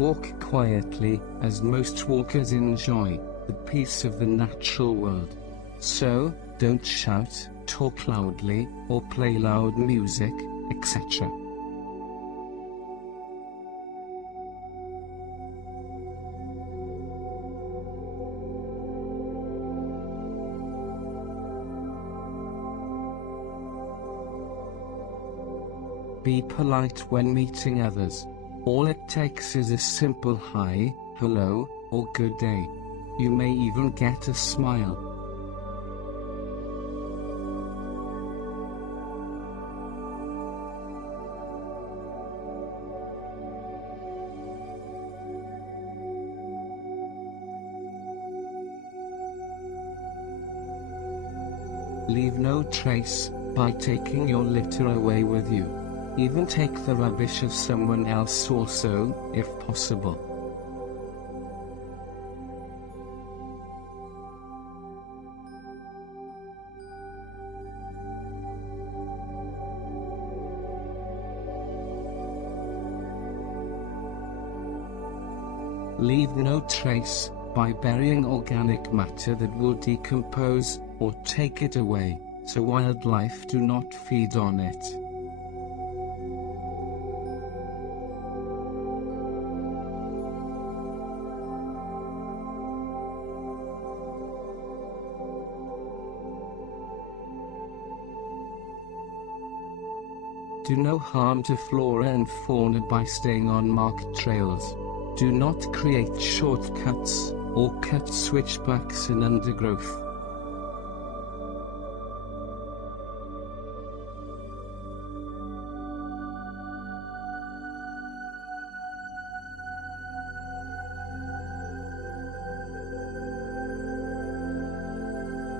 Walk quietly, as most walkers enjoy the peace of the natural world. So, don't shout, talk loudly, or play loud music, etc. Be polite when meeting others. All it takes is a simple hi, hello, or good day. You may even get a smile. Leave no trace, by taking your litter away with you. Even take the rubbish of someone else also, if possible. Leave no trace, by burying organic matter that will decompose, or take it away, so wildlife do not feed on it. Do no harm to flora and fauna by staying on marked trails. Do not create shortcuts, or cut switchbacks in undergrowth.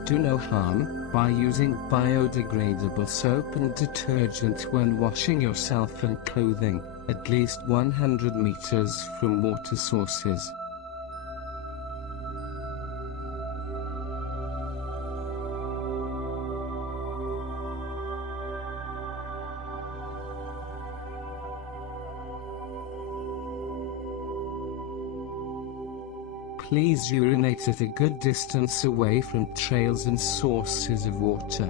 Do no harm, by using biodegradable soap and detergent when washing yourself and clothing, at least 100 meters from water sources. Please urinate at a good distance away from trails and sources of water.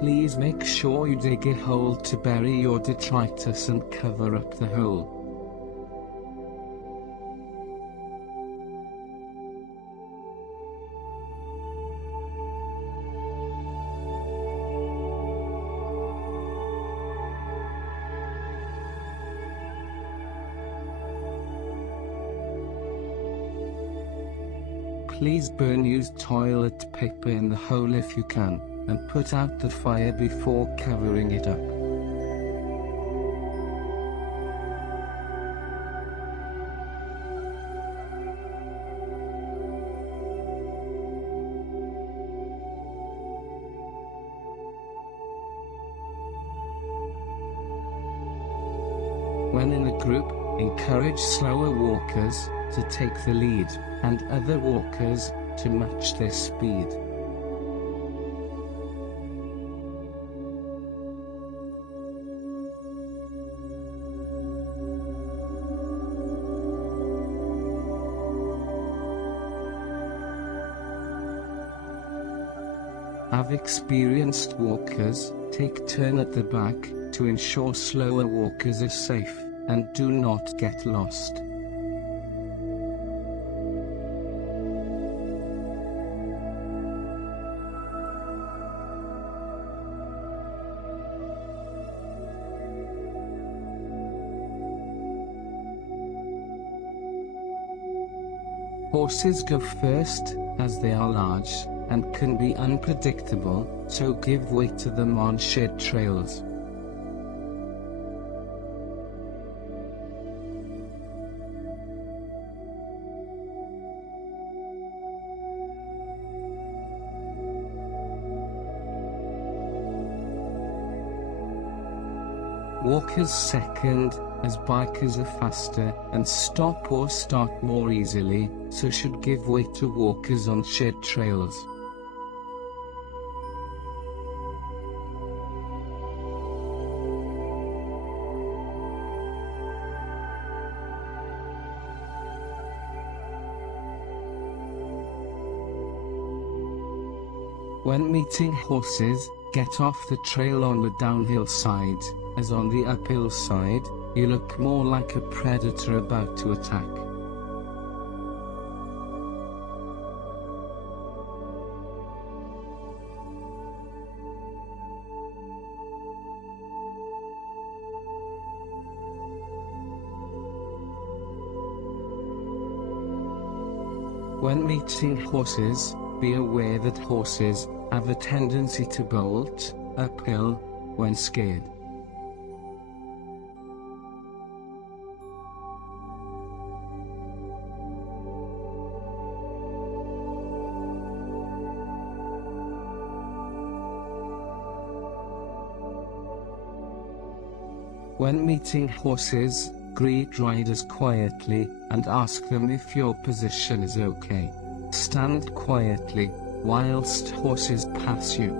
Please make sure you dig a hole to bury your detritus and cover up the hole. Please burn used toilet paper in the hole if you can, and put out the fire before covering it up. When in a group, encourage slower walkers to take the lead, and other walkers to match their speed. Have experienced walkers take turn at the back, to ensure slower walkers are safe, and do not get lost. Horses go first, as they are large, and can be unpredictable, so give way to them on shared trails. Walkers second, as bikers are faster and stop or start more easily, so should give way to walkers on shared trails. When meeting horses, get off the trail on the downhill side, as on the uphill side, you look more like a predator about to attack. When meeting horses, be aware that horses have a tendency to bolt uphill when scared. When meeting horses, greet riders quietly and ask them if your position is okay. Stand quietly whilst horses pass you.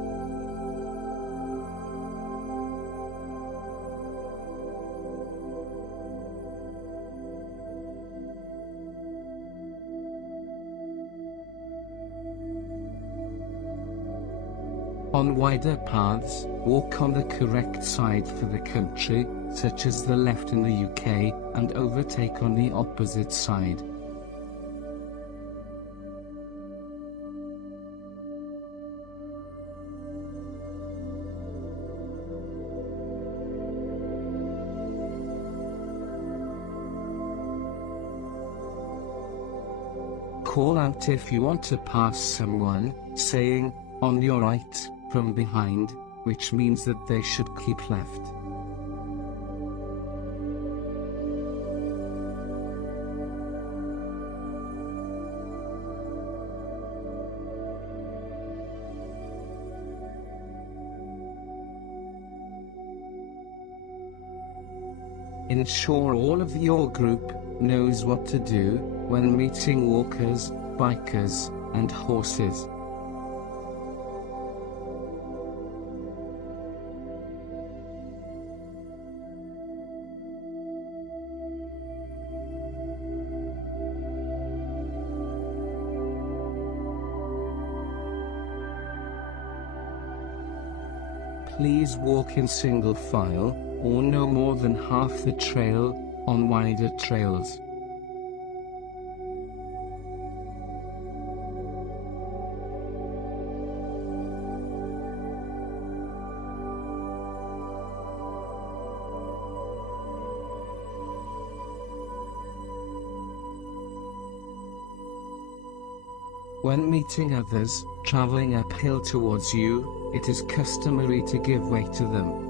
On wider paths, walk on the correct side for the country, such as the left in the UK, and overtake on the opposite side. Call out if you want to pass someone, saying, "On your right," from behind, which means that they should keep left. Ensure all of your group knows what to do when meeting walkers, bikers, and horses. Please walk in single file, or no more than half the trail, on wider trails. When meeting others, traveling uphill towards you, it is customary to give way to them.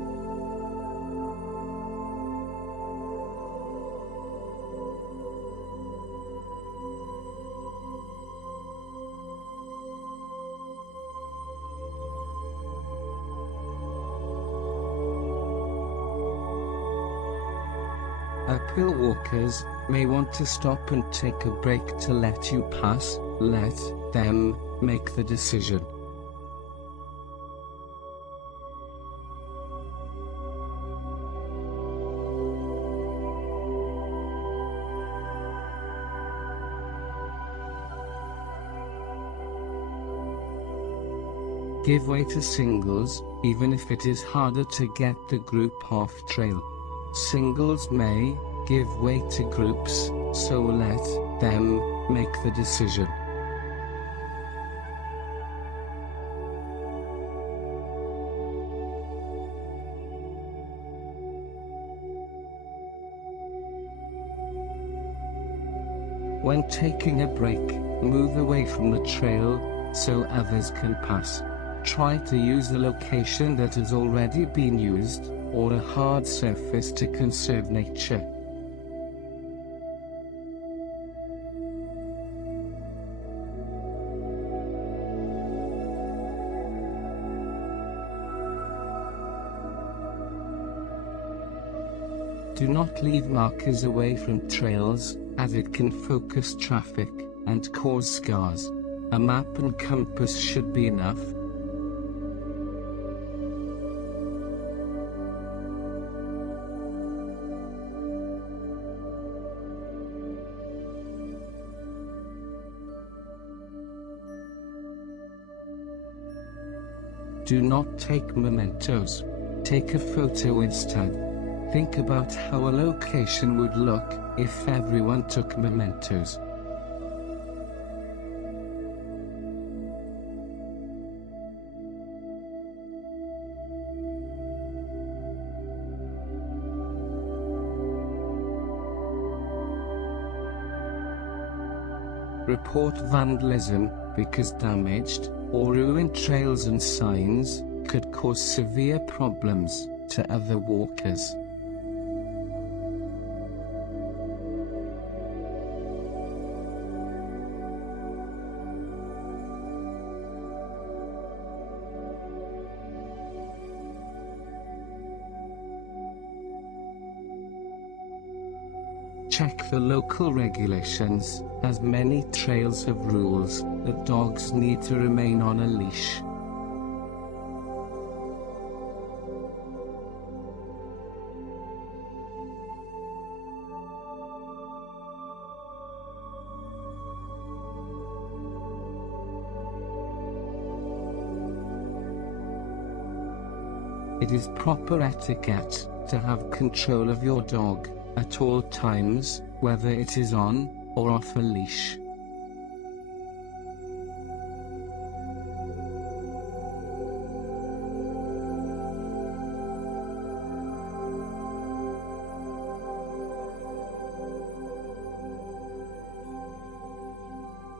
Uphill walkers may want to stop and take a break to let you pass. Let them make the decision. Give way to singles, even if it is harder to get the group off trail. Singles may give way to groups, so let them make the decision. When taking a break, move away from the trail, so others can pass. Try to use a location that has already been used, or a hard surface to conserve nature. Do not leave markers away from trails, as it can focus traffic and cause scars. A map and compass should be enough. Do not take mementos. Take a photo instead. Think about how a location would look if everyone took mementos. Report vandalism, because damaged or ruined trails and signs could cause severe problems to other walkers. Check the local regulations, as many trails have rules that dogs need to remain on a leash. It is proper etiquette to have control of your dog at all times, whether it is on or off a leash.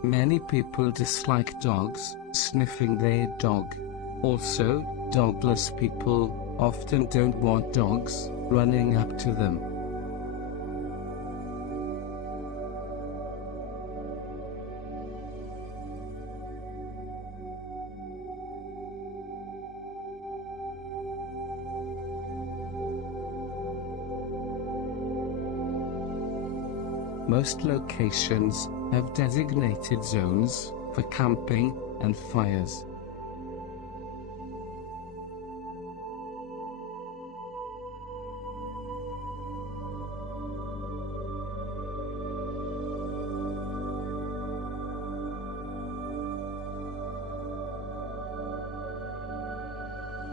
Many people dislike dogs sniffing their dog. Also, dogless people often don't want dogs running up to them. Most locations have designated zones for camping and fires.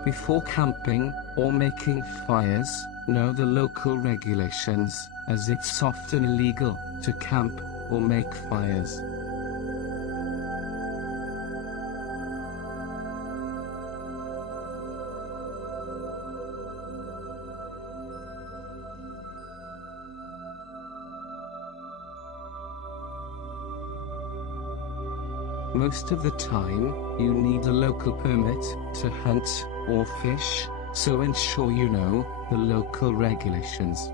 Before camping or making fires, know the local regulations, as it's often illegal to camp or make fires. Most of the time, you need a local permit to hunt or fish, so ensure you know the local regulations.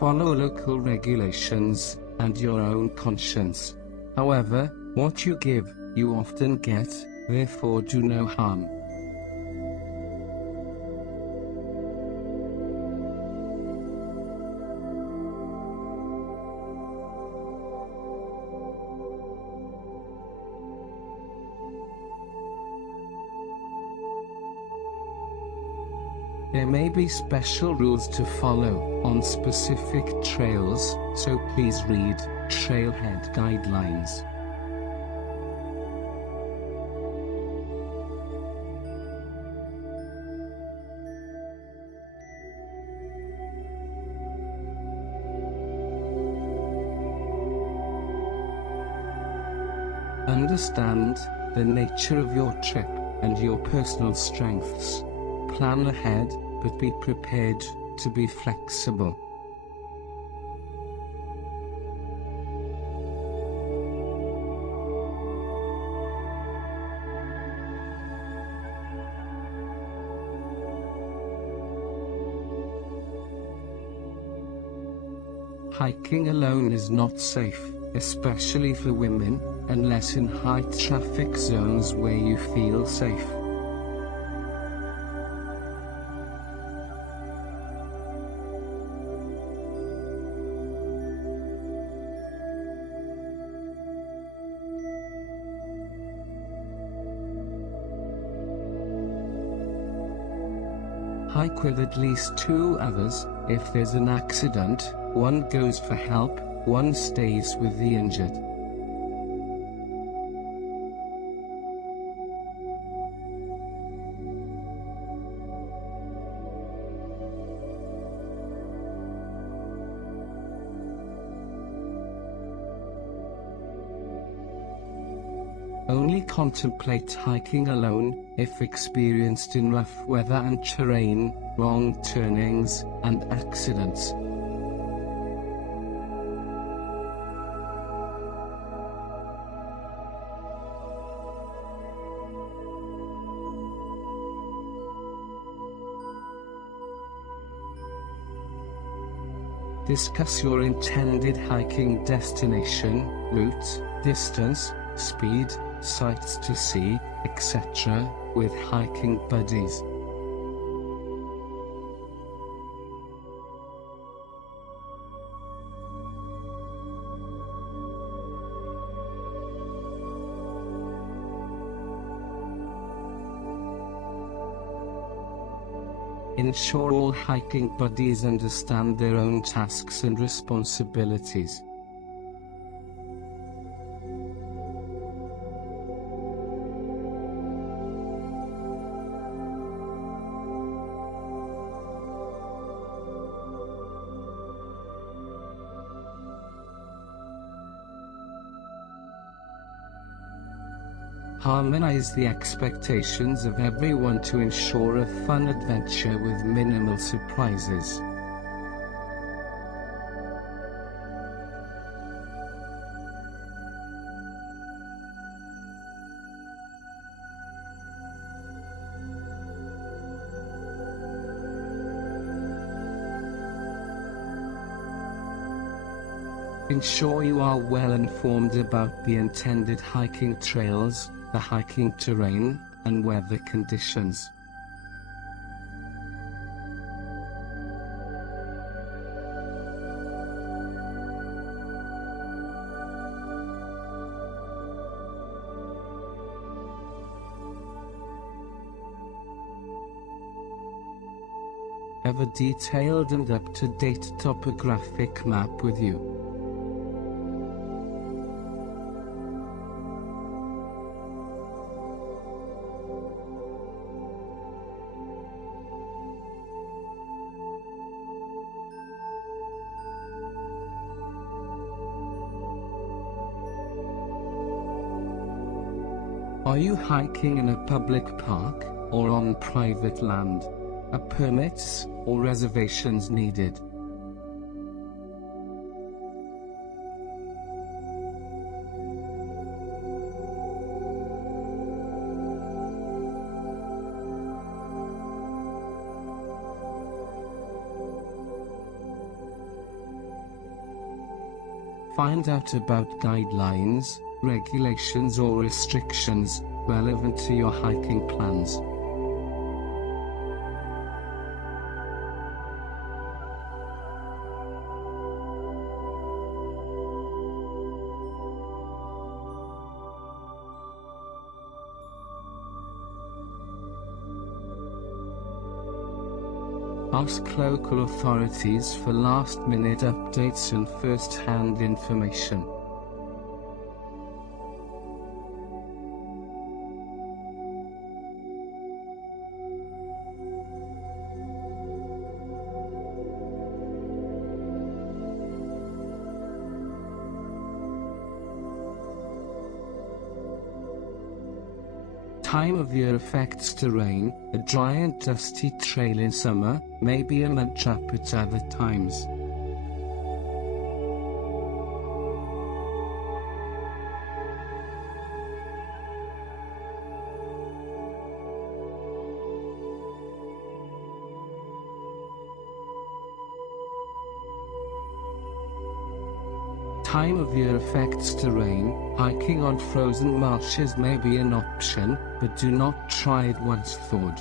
Follow local regulations and your own conscience. However, what you give, you often get, therefore do no harm. There may be special rules to follow on specific trails, so please read trailhead guidelines. Understand the nature of your trip and your personal strengths. Plan ahead, but be prepared to be flexible. Hiking alone is not safe, especially for women, unless in high traffic zones where you feel safe. Hike with at least 2 others. If there's an accident, one goes for help, one stays with the injured. Only contemplate hiking alone, if experienced in rough weather and terrain, wrong turnings, and accidents. Discuss your intended hiking destination, route, distance, speed, sights to see, etc., with hiking buddies. Ensure all hiking buddies understand their own tasks and responsibilities. Harmonize the expectations of everyone to ensure a fun adventure with minimal surprises. Ensure you are well informed about the intended hiking trails, the hiking terrain, and weather conditions. Have a detailed and up-to-date topographic map with you. Are you hiking in a public park, or on private land? Are permits, or reservations needed? Find out about guidelines, regulations or restrictions relevant to your hiking plans. Ask local authorities for last-minute updates and first-hand information. Time of year affects terrain. A dry and dusty trail in summer may be a mud trap at other times. Time of year affects terrain. Hiking on frozen marshes may be an option, but do not try it once thawed.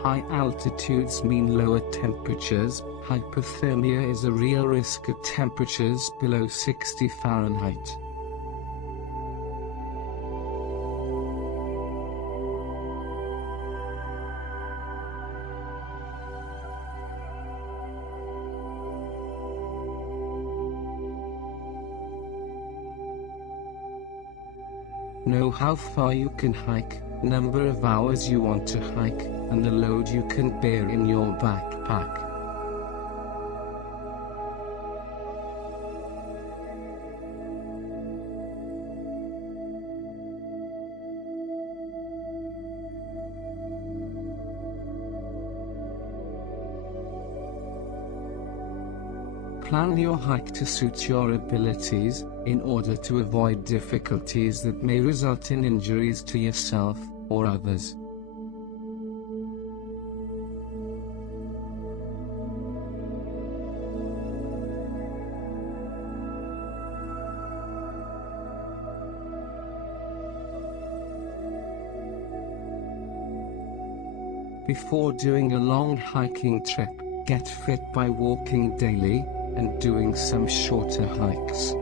High altitudes mean lower temperatures. Hypothermia is a real risk at temperatures below 60 Fahrenheit. Know how far you can hike, number of hours you want to hike, and the load you can bear in your backpack. Plan your hike to suit your abilities, in order to avoid difficulties that may result in injuries to yourself or others. Before doing a long hiking trip, get fit by walking daily and doing some shorter hikes.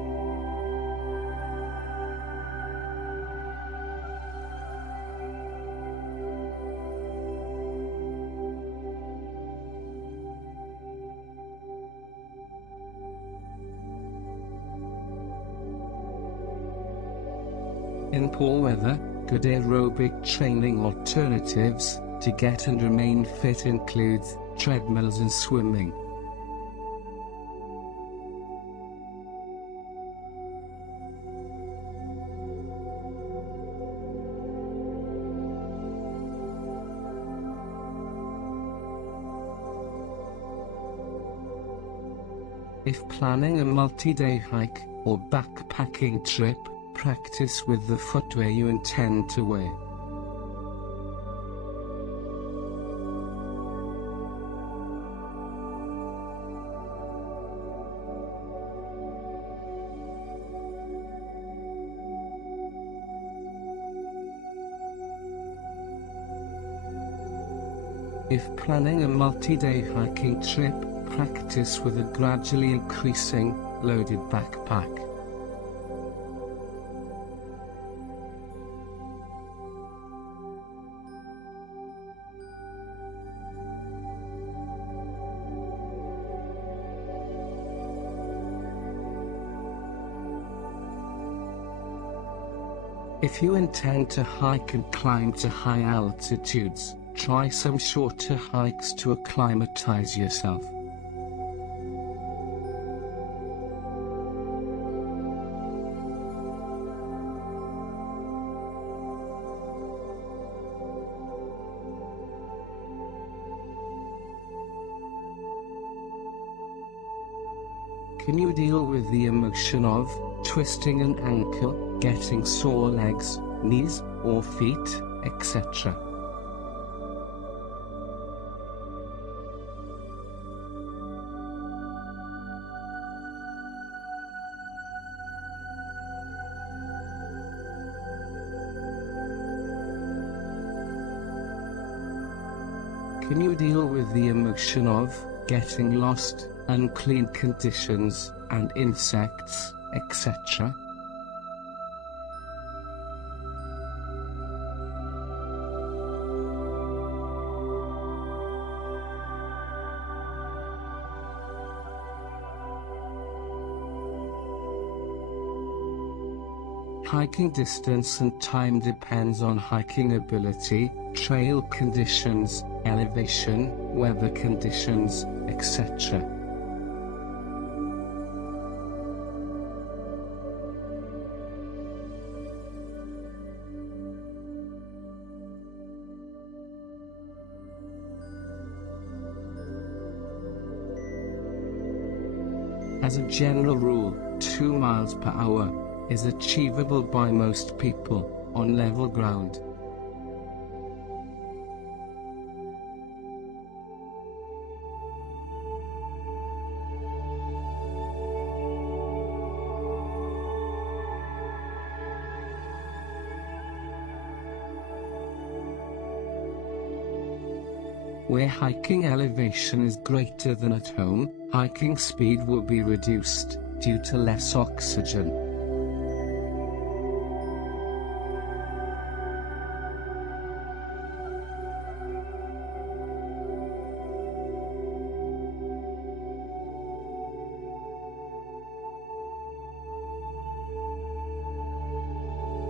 In poor weather, good aerobic training alternatives to get and remain fit include treadmills and swimming. If planning a multi-day hike or backpacking trip, practice with the footwear you intend to wear. If planning a multi-day hiking trip, practice with a gradually increasing, loaded backpack. If you intend to hike and climb to high altitudes, try some shorter hikes to acclimatize yourself. Can you deal with the emotion of twisting an ankle, getting sore legs, knees, or feet, etc.? Can you deal with the emotion of getting lost, unclean conditions, and insects, etc.? Hiking distance and time depends on hiking ability, trail conditions, elevation, weather conditions, etc. As a general rule, 2 miles per hour is achievable by most people on level ground. Where hiking elevation is greater than at home, hiking speed will be reduced due to less oxygen.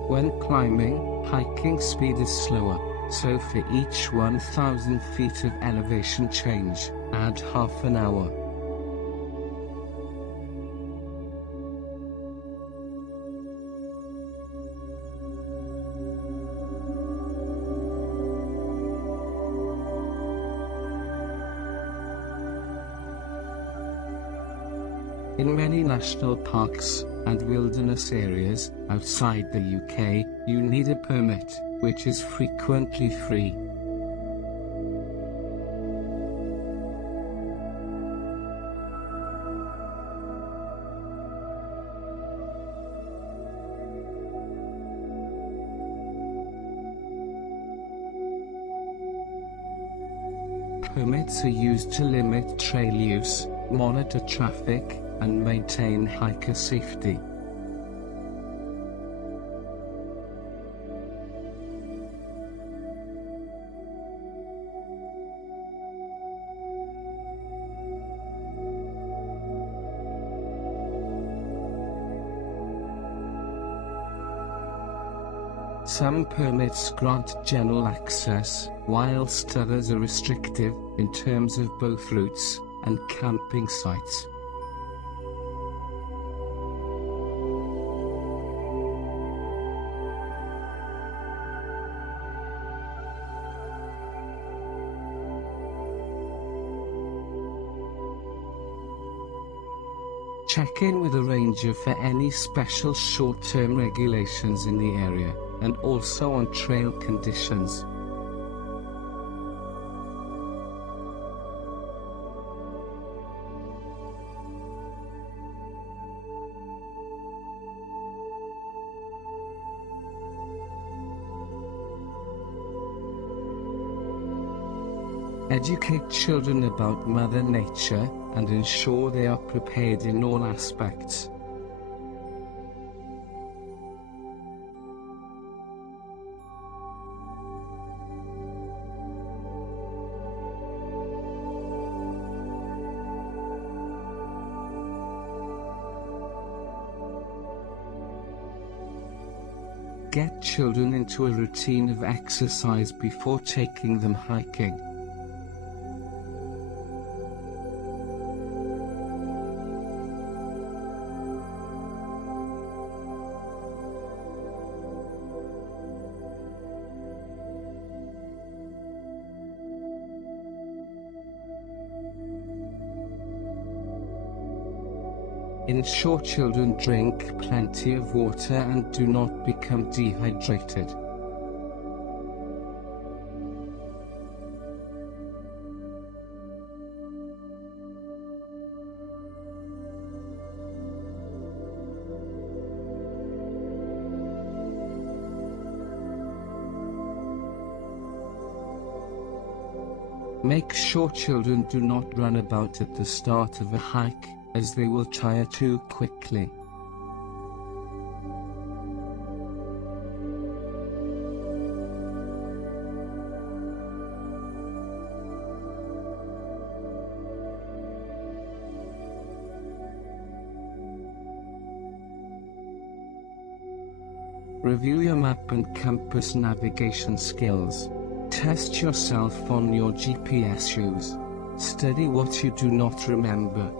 When climbing, hiking speed is slower, so for each 1,000 feet of elevation change, add half an hour. In many national parks and wilderness areas outside the UK, you need a permit, which is frequently free. Permits are used to limit trail use, monitor traffic, and maintain hiker safety. Some permits grant general access, whilst others are restrictive in terms of both routes and camping sites. Check in with a ranger for any special short-term regulations in the area, and also on trail conditions. Educate children about Mother Nature, and ensure they are prepared in all aspects. Get children into a routine of exercise before taking them hiking. Ensure children drink plenty of water and do not become dehydrated. Make sure children do not run about at the start of a hike, as they will tire too quickly. Review your map and compass navigation skills. Test yourself on your GPS use. Study what you do not remember.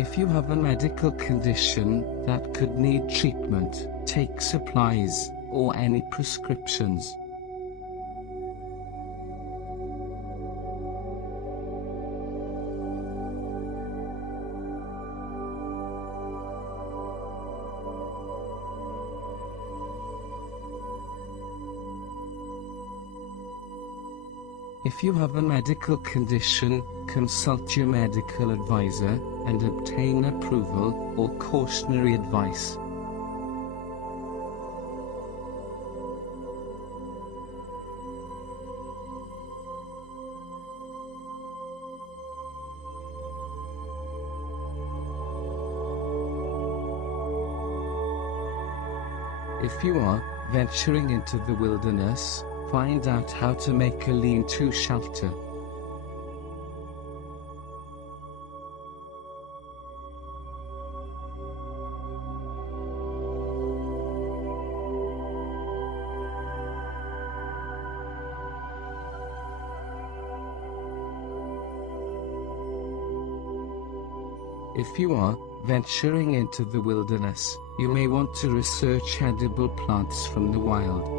If you have a medical condition that could need treatment, take supplies, or any prescriptions. If you have a medical condition, consult your medical advisor, and obtain approval, or cautionary advice. If you are venturing into the wilderness, find out how to make a lean-to shelter. If you are venturing into the wilderness, you may want to research edible plants from the wild.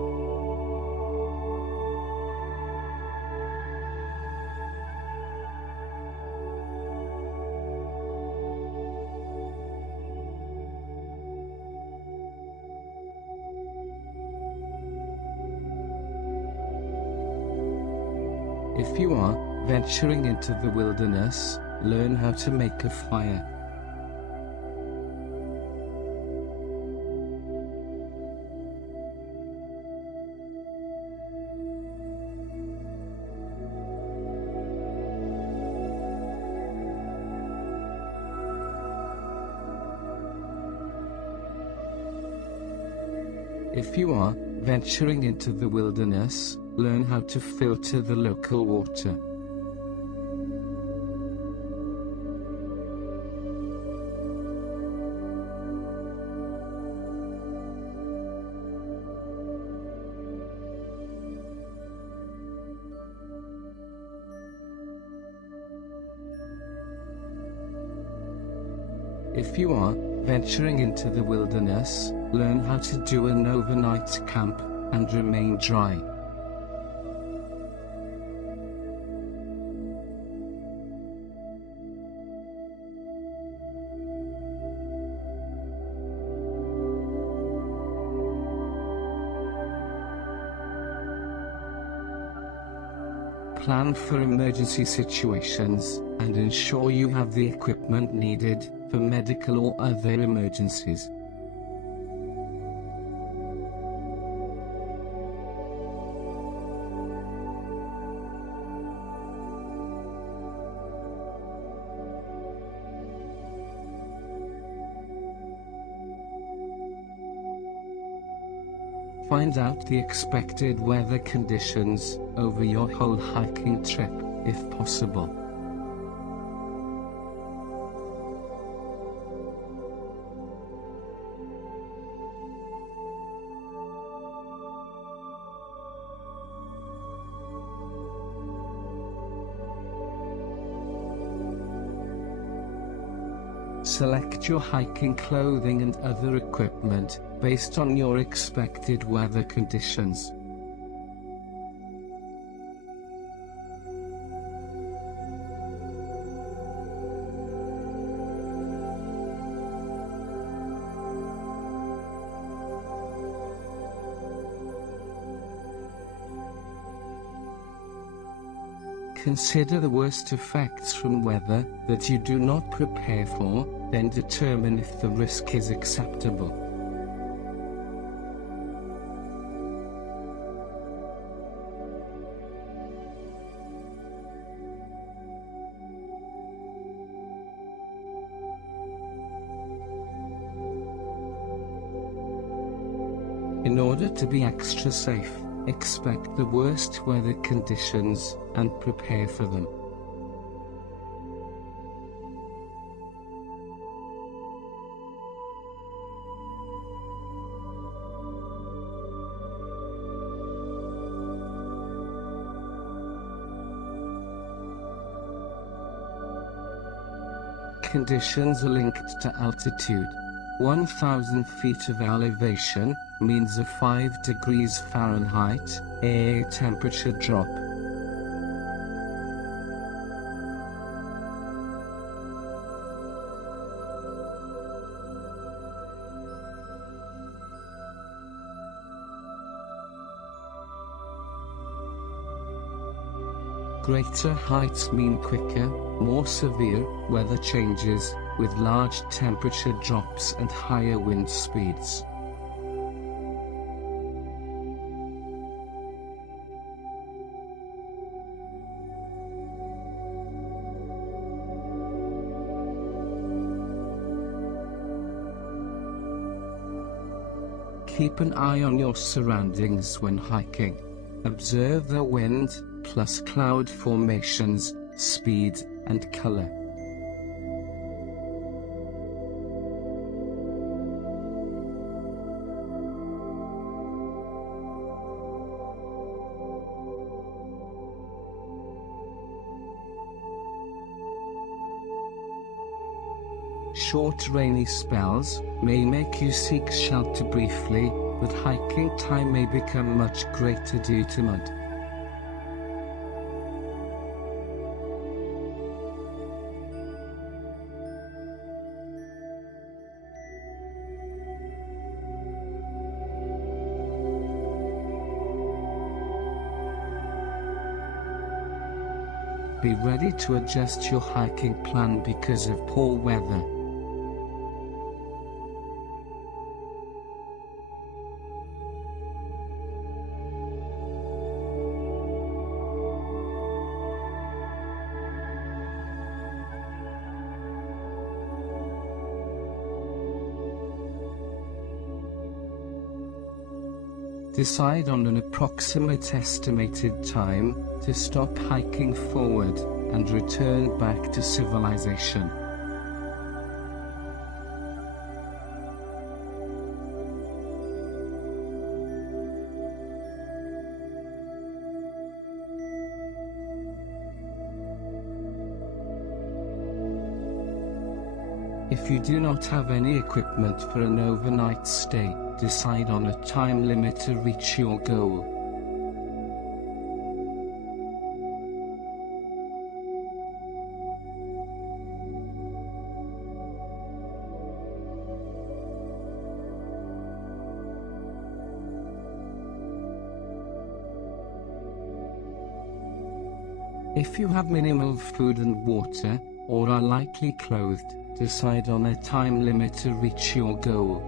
If you are venturing into the wilderness, learn how to make a fire. If you are venturing into the wilderness, learn how to filter the local water. If you are venturing into the wilderness, learn how to do an overnight camp, and remain dry. Plan for emergency situations, and ensure you have the equipment needed for medical or other emergencies. Find out the expected weather conditions over your whole hiking trip, if possible. Select your hiking clothing and other equipment based on your expected weather conditions. Consider the worst effects from weather that you do not prepare for, then determine if the risk is acceptable. In order to be extra safe, expect the worst weather conditions, and prepare for them. conditions are linked to altitude. 1,000 feet of elevation means a 5 degrees Fahrenheit air temperature drop. Greater heights mean quicker, more severe weather changes, with large temperature drops and higher wind speeds. Keep an eye on your surroundings when hiking. Observe the wind, plus cloud formations, speed, and color. Short rainy spells may make you seek shelter briefly, but hiking time may become much greater due to mud. Be ready to adjust your hiking plan because of poor weather. Decide on an approximate estimated time to stop hiking forward and return back to civilization. If you do not have any equipment for an overnight stay, decide on a time limit to reach your goal. If you have minimal food and water, or are lightly clothed, decide on a time limit to reach your goal.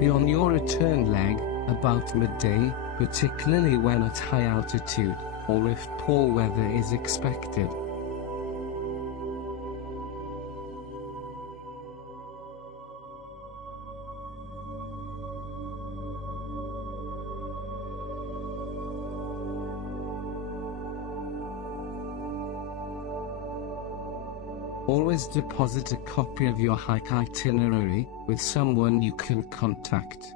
Be on your return leg about midday, particularly when at high altitude, or if poor weather is expected. Always deposit a copy of your hike itinerary with someone you can contact.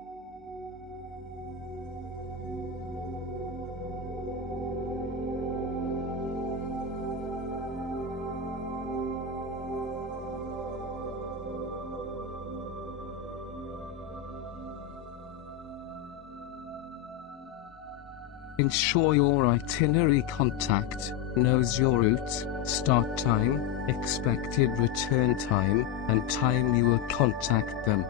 Ensure your itinerary contact knows your route, start time, expected return time, and time you will contact them.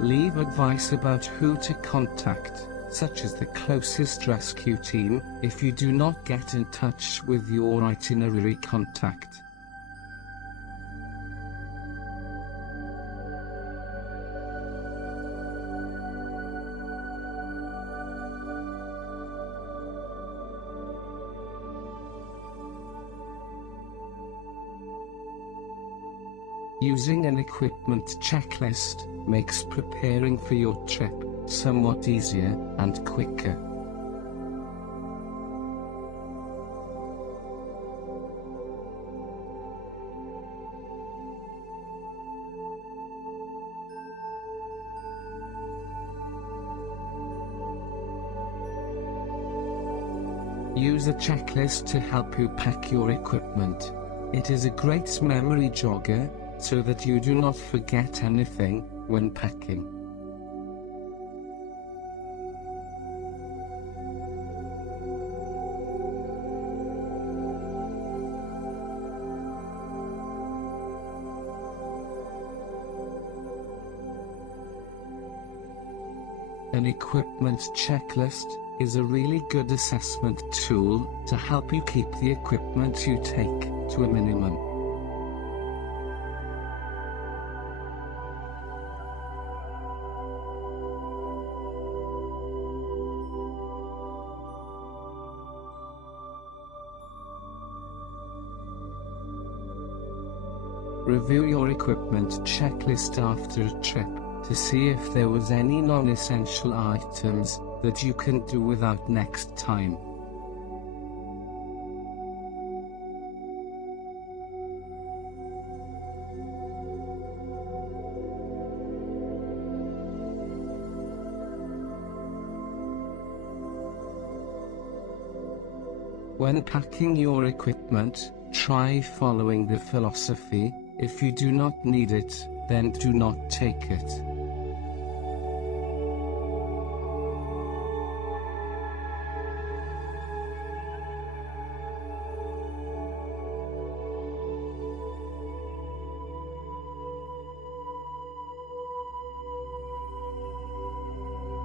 Leave advice about who to contact, such as the closest rescue team, if you do not get in touch with your itinerary contact. Using an equipment checklist makes preparing for your trip somewhat easier and quicker. Use a checklist to help you pack your equipment. It is a great memory jogger, so that you do not forget anything when packing. An equipment checklist is a really good assessment tool to help you keep the equipment you take to a minimum. Review your equipment checklist after a trip to see if there was any non-essential items that you can do without next time. When packing your equipment, try following the philosophy: if you do not need it, then do not take it.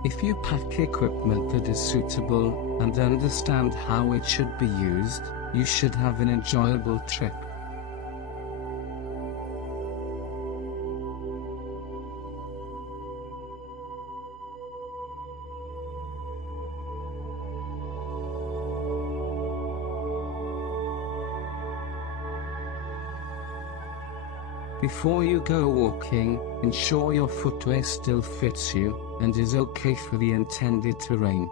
If you pack equipment that is suitable, and understand how it should be used, you should have an enjoyable trip. Before you go walking, ensure your footwear still fits you, and is okay for the intended terrain.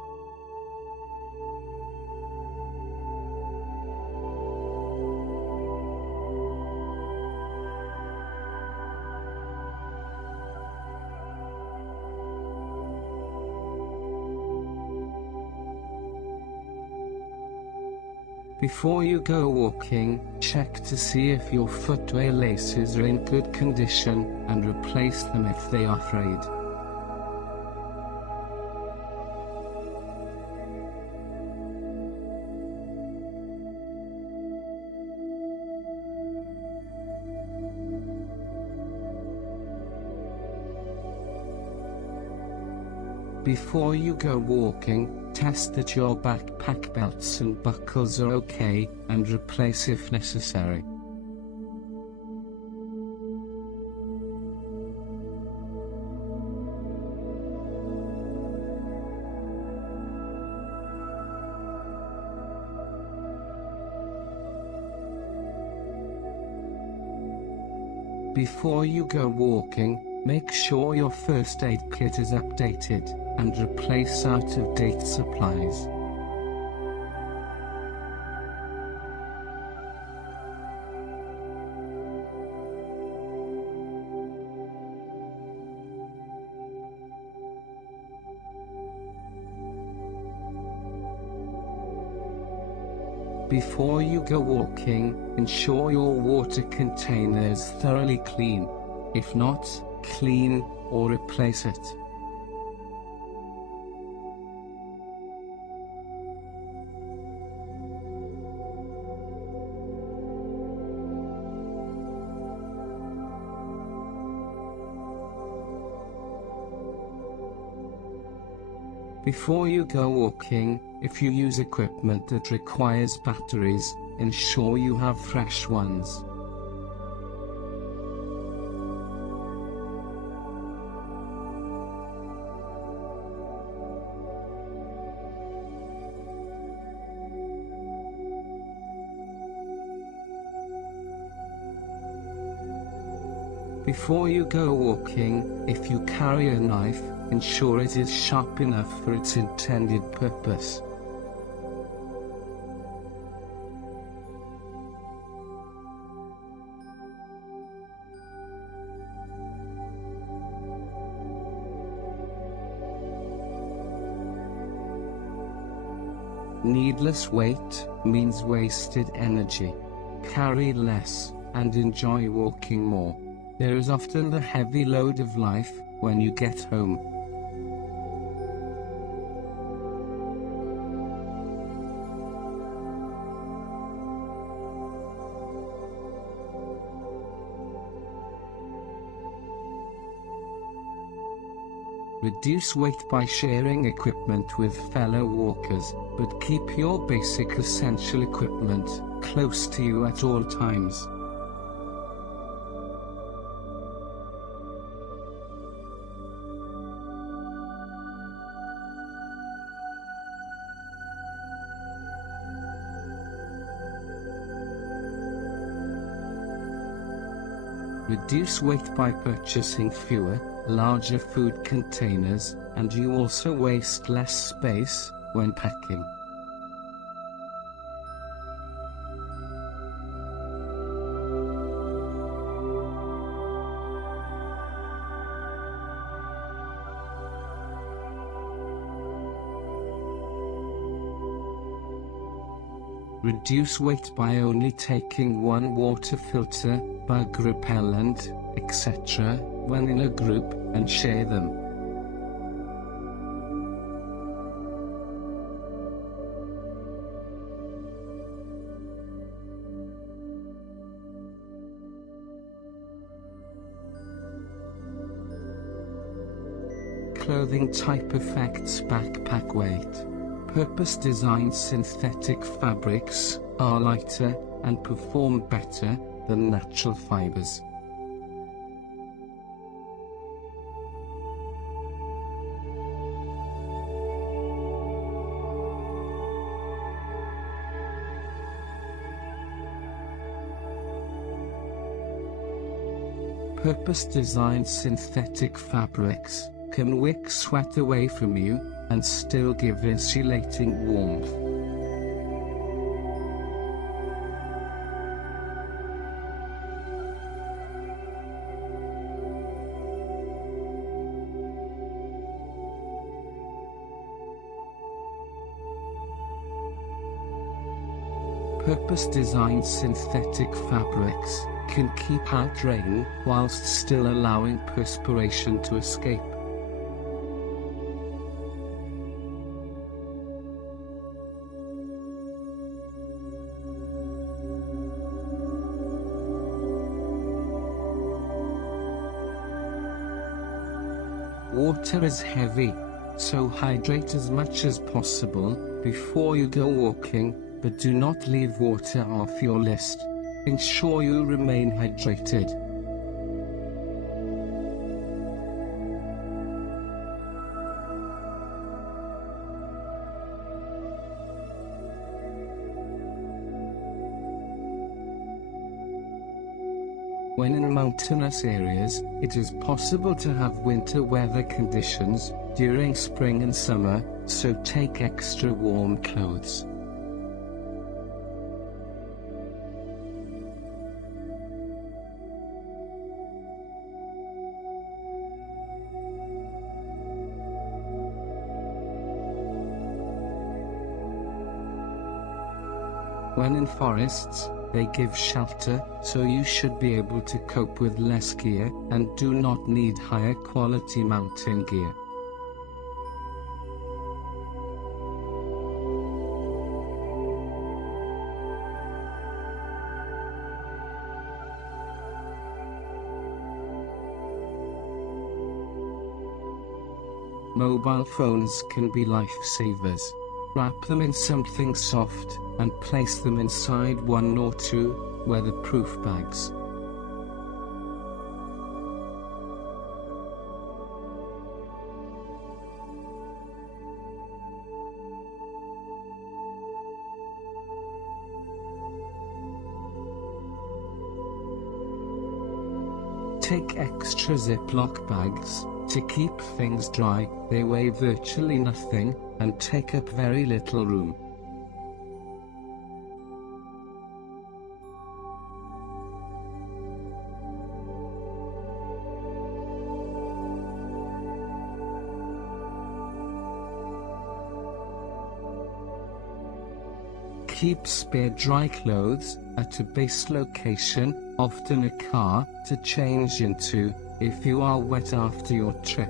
Before you go walking, check to see if your footwear laces are in good condition, and replace them if they are frayed. Before you go walking, test that your backpack belts and buckles are okay, and replace if necessary. Before you go walking, make sure your first aid kit is updated, and replace out-of-date supplies. Before you go walking, ensure your water container is thoroughly clean. If not, clean or replace it. Before you go walking, if you use equipment that requires batteries, ensure you have fresh ones. Before you go walking, if you carry a knife, ensure it is sharp enough for its intended purpose. Needless weight means wasted energy. Carry less, and enjoy walking more. There is often the heavy load of life when you get home. Reduce weight by sharing equipment with fellow walkers, but keep your basic essential equipment close to you at all times. Reduce weight by purchasing fewer, larger food containers, and you also waste less space when packing. Reduce weight by only taking one water filter, bug repellent, etc., when in a group, and share them. Clothing type affects backpack weight. Purpose-designed synthetic fabrics are lighter and perform better than natural fibers. Purpose-designed synthetic fabrics can wick sweat away from you and still give insulating warmth. Purpose-designed synthetic fabrics can keep out rain whilst still allowing perspiration to escape. Water is heavy, so hydrate as much as possible before you go walking, but do not leave water off your list. Ensure you remain hydrated. When in mountainous areas, it is possible to have winter weather conditions during spring and summer, so take extra warm clothes. When in forests, they give shelter, so you should be able to cope with less gear, and do not need higher quality mountain gear. Mobile phones can be lifesavers. Wrap them in something soft, and place them inside 1 or 2 weatherproof bags. Take extra Ziploc bags to keep things dry. They weigh virtually nothing and take up very little room. Keep spare dry clothes at a base location, often a car, to change into, if you are wet after your trip.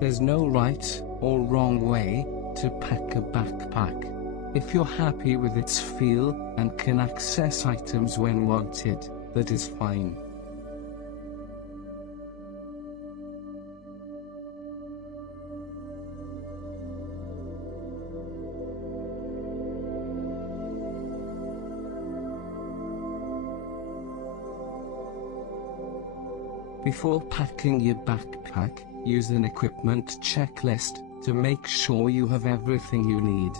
There's no right or wrong way to pack a backpack. If you're happy with its feel and can access items when wanted, that is fine. Before packing your backpack, use an equipment checklist to make sure you have everything you need.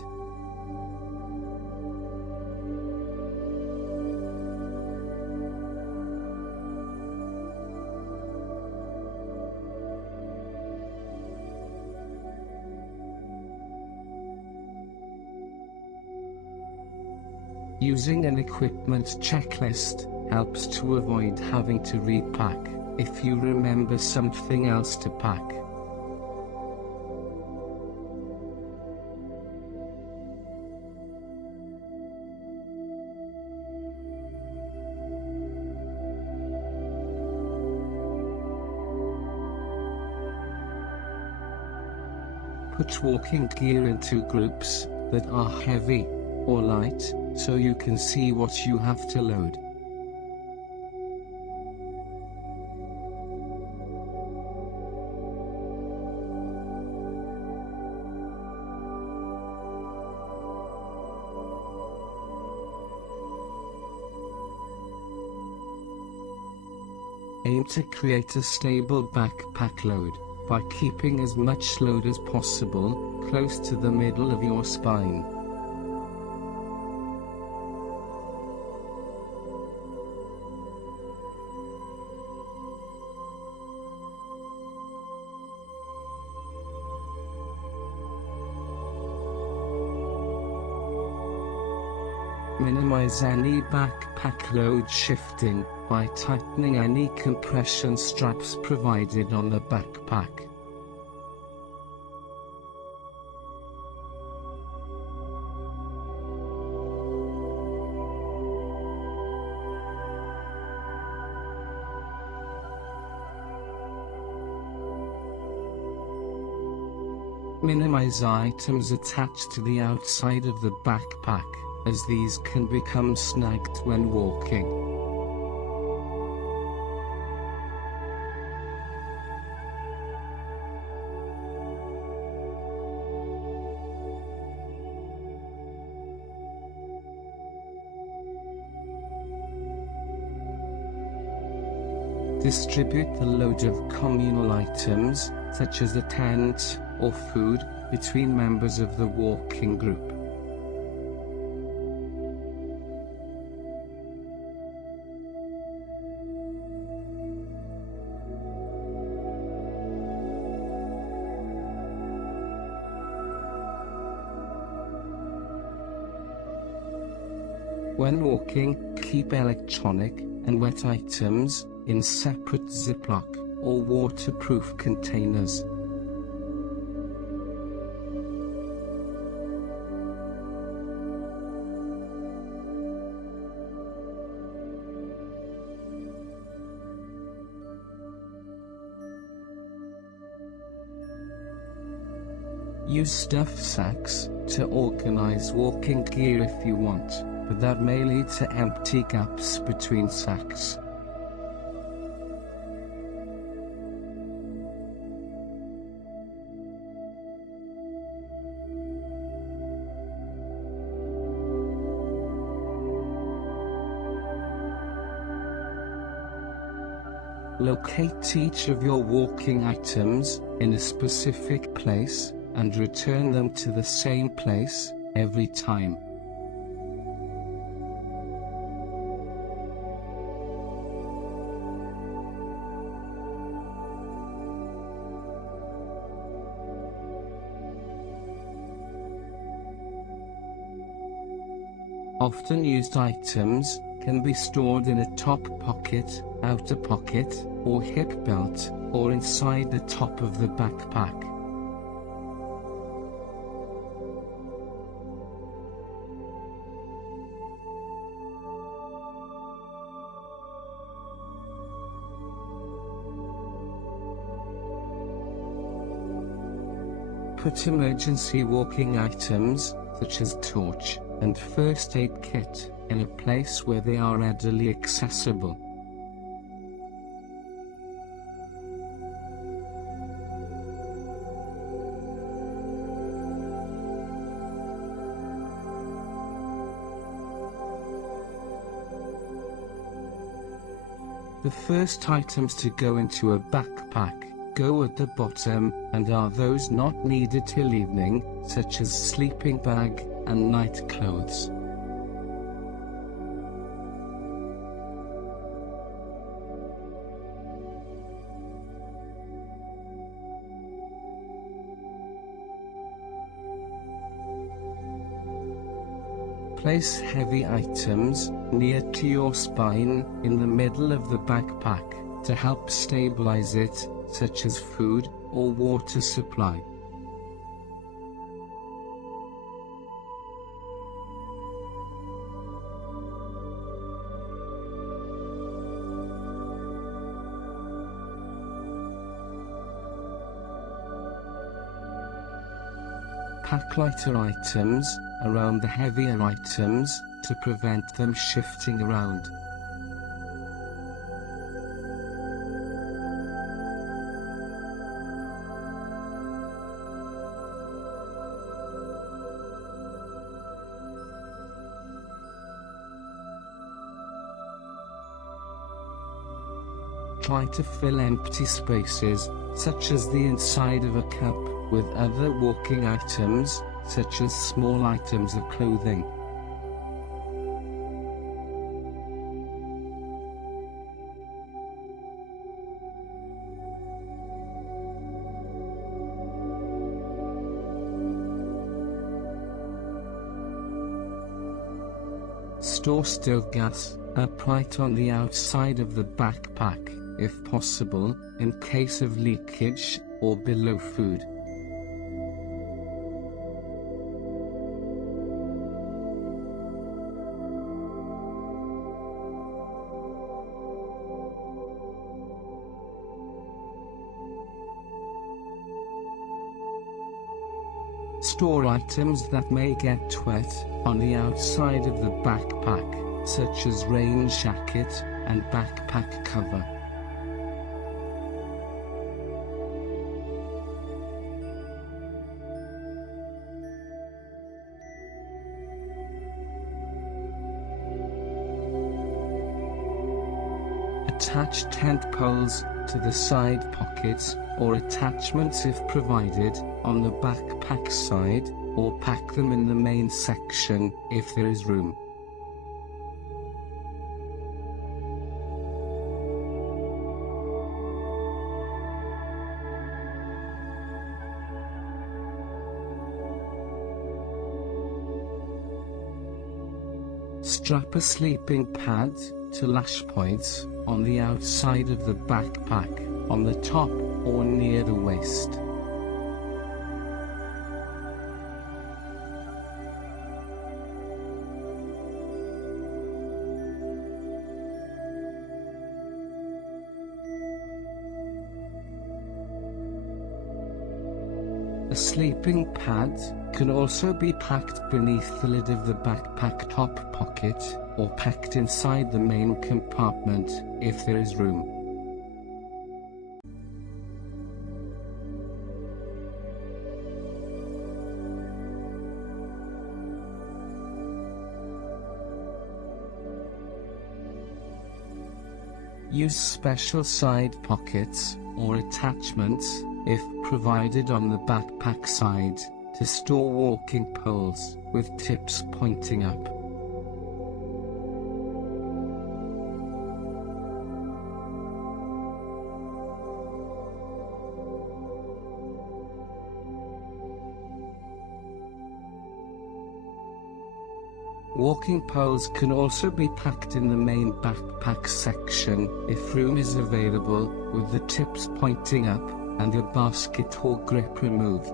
Using an equipment checklist helps to avoid having to repack if you remember something else to pack. Put walking gear into groups that are heavy or light, so you can see what you have to load. Aim to create a stable backpack load by keeping as much load as possible close to the middle of your spine. Minimize any backpack load shifting by tightening any compression straps provided on the backpack. Minimize items attached to the outside of the backpack, as these can become snagged when walking. Distribute the load of communal items, such as a tent or food, between members of the walking group. When walking, keep electronic and wet items in separate Ziploc or waterproof containers. Use stuff sacks to organize walking gear if you want, but that may lead to empty gaps between sacks. Locate each of your walking items in a specific place, and return them to the same place every time. Often used items can be stored in a top pocket, outer pocket, or hip belt, or inside the top of the backpack. Put emergency walking items, such as torch and first aid kit, in a place where they are readily accessible. The first items to go into a backpack go at the bottom, and are those not needed till evening, such as sleeping bag and night clothes. Place heavy items near to your spine in the middle of the backpack to help stabilize it, such as food or water supply. Pack lighter items around the heavier items to prevent them shifting around. Try to fill empty spaces, such as the inside of a cup, with other walking items, such as small items of clothing. Store stove gas upright on the outside of the backpack, if possible, in case of leakage or below food. Store items that may get wet on the outside of the backpack, such as rain jacket and backpack cover. Attach tent poles to the side pockets, or attachments if provided, on the backpack side, or pack them in the main section, if there is room. Strap a sleeping pad to lash points on the outside of the backpack, on the top or near the waist. A sleeping pad can also be packed beneath the lid of the backpack top pocket, or packed inside the main compartment, if there is room. Use special side pockets, or attachments, if provided on the backpack side, to store walking poles, with tips pointing up. Walking poles can also be packed in the main backpack section, if room is available, with the tips pointing up, and the basket or grip removed.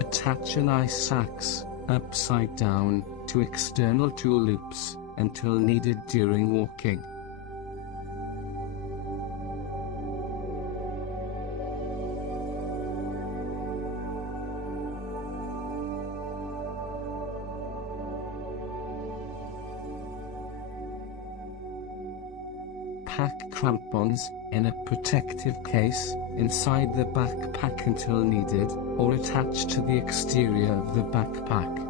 Attach an ice axe, upside down, to external tool loops, until needed during walking. Pack crampons, in a protective case, inside the backpack until needed, or attached to the exterior of the backpack.